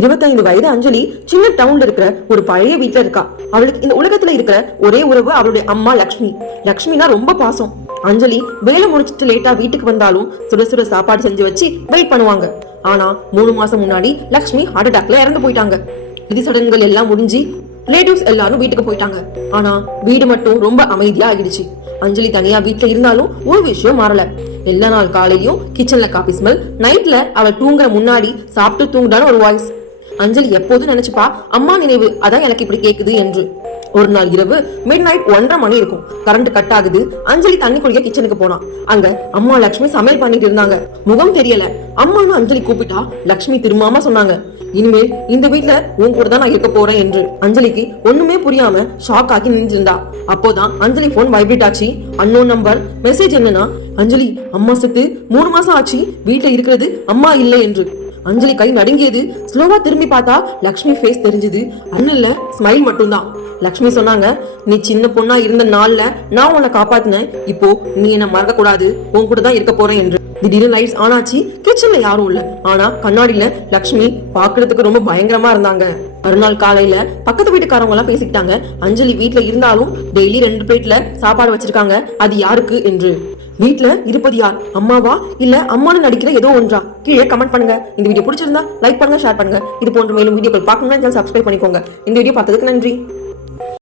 25 வயது அஞ்சலி சின்ன டவுன்ல இருக்கிற ஒரு பழைய வீட்டுல இருக்கா. அவளுக்கு இந்த உலகத்துல இருக்கிற ஒரே உறவு அவளுடைய அம்மா லக்ஷ்மி. லக்ஷ்மினா ரொம்ப பாசம். அஞ்சலி வேலை முடிச்சிட்டு லேட்டா வீட்டுக்கு வந்தாலும் சுட சுட சாப்பாடு செஞ்சு வச்சு வெயிட் பண்ணுவாங்க. ஆனா 3 மாசம் முன்னாடி லக்ஷ்மி ஹார்ட் அட்டாக்ல இறந்து போயிட்டாங்க. விதி சடங்குகள் எல்லாம் முடிஞ்சு ரிலேட்டிவ்ஸ் எல்லாரும் வீட்டுக்கு போயிட்டாங்க. ஆனா வீடு மட்டும் ரொம்ப அமைதியா ஆகிடுச்சு. அஞ்சலி தனியா வீட்டுல இருந்தாலும் ஒரு விஷயம் மாறல. எல்லா நாள் காலையிலயும் கிச்சன்ல காபி ஸ்மெல், நைட்ல அவள் தூங்குற முன்னாடி சாப்பிட்டு தூங்குடான ஒரு வாய்ஸ். அஞ்சலி எப்போதும் நினைச்சுப்பா, அம்மா நினைவு அதான் எனக்கு இப்படி கேக்குது என்று. ஒரு நாள் இரவு மிட் நைட் 1:30 மணி இருக்கும். கரண்ட் கட் ஆகுது. அஞ்சலி தண்ணி குடிக்க கிச்சனுக்கு போனா. அங்க அம்மா லட்சுமி சமையல் பண்ணிட்டு இருந்தாங்க. முகம் தெரியல. அம்மானு அஞ்சலி கூப்பிட்டா லட்சுமி திரும்பாம சொன்னாங்க, இனிமேல் இந்த வீட்டுல உன் கூட தான் நான் இருக்க போறேன் என்று. அஞ்சலிக்கு ஒண்ணுமே புரியாம ஷாக் ஆகி நின்றுருந்தா. அப்போதான் அஞ்சலி போன் வைப்ரேட் ஆச்சு. Unknown number. மெசேஜ் என்னன்னா, அஞ்சலி அம்மா செத்து 3 மாசம் ஆச்சு, வீட்டுல இருக்கிறது அம்மா இல்லை என்று. அஞ்சலி கை நடுங்கியது. ஸ்லோவா திரும்பி பார்த்தா லக்ஷ்மி ஃபேஸ் தெரிஞ்சது. அண்ணல்ல ஸ்மைல் மட்டும்தான். லக்ஷ்மி சொன்னாங்க, நீ சின்ன பொண்ணா இருந்த நாள்ல நான் உன்னை காப்பாத்தினேன். இப்போ நீ என்ன மறக்க கூடாது, உன் கூட தான் இருக்க போறேன் என்று. திடீர்னு லைட்ஸ் ஆன் ஆச்சு. கிச்சன்ல யாரும் இல்ல. ஆனா கண்ணாடியில லக்ஷ்மி பாக்குறதுக்கு ரொம்ப பயங்கரமா இருந்தாங்க. மறுநாள் காலையில பக்கத்து வீட்டுக்காரங்க எல்லாம் பேசிக்கிட்டாங்க, அஞ்சலி வீட்டுல இருந்தாலும் டெய்லி 2 பிளேட்ல சாப்பாடு வச்சிருக்காங்க, அது யாருக்கு என்று. வீட்டுல இருப்பது யார், அம்மாவா இல்ல அம்மானு நடிக்கிற ஏதோ ஒன்றா? கீழே கமெண்ட் பண்ணுங்க. இந்த வீடியோ பிடிச்சிருந்தா லைக் பண்ணுங்க, ஷேர் பண்ணுங்க. இது போன்ற மேலும் வீடியோக்கள் பார்க்கணும்னா சப்ஸ்கிரைப் பண்ணிக்கோங்க. இந்த வீடியோ பார்த்ததுக்கு நன்றி.